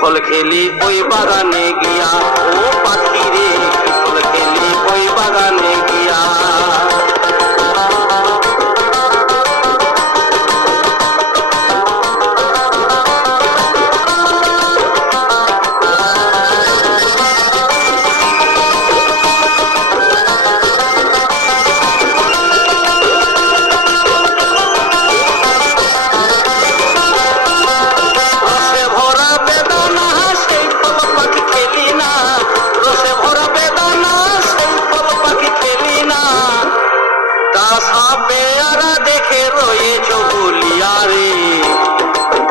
ফল খেলি ওই বাগানে গিয়া, ও পাখি রে কি ফল খেলি ওই বাগানে গিয়া। পেয়ারা দেখে রয়েছ বলিয়া রে,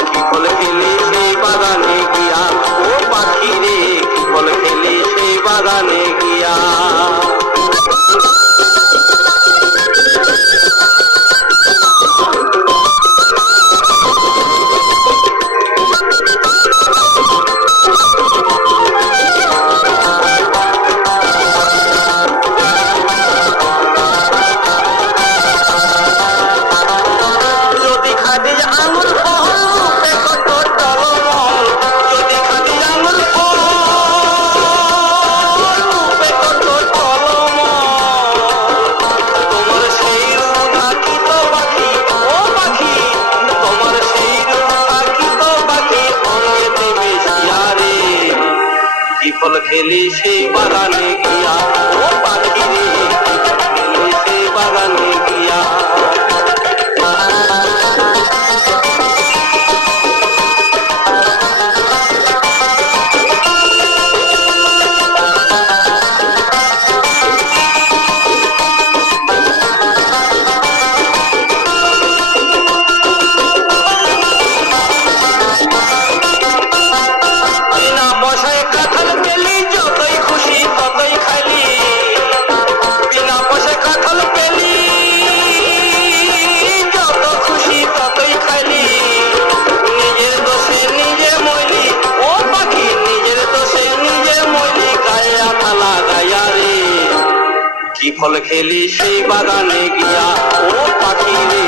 কি ফল খেলি সেই বাগানে গিয়া, ও পাখি রে কি ফল খেলি সেই বাগানে গিয়া। কি ফল খেলি সেই বাগানে গিয়া, ও পাখি রে কি ফল খেলি সেই বাগানে গিয়া। কি ফল খেলি সেই বাগানে গিয়া, ও পাখি রে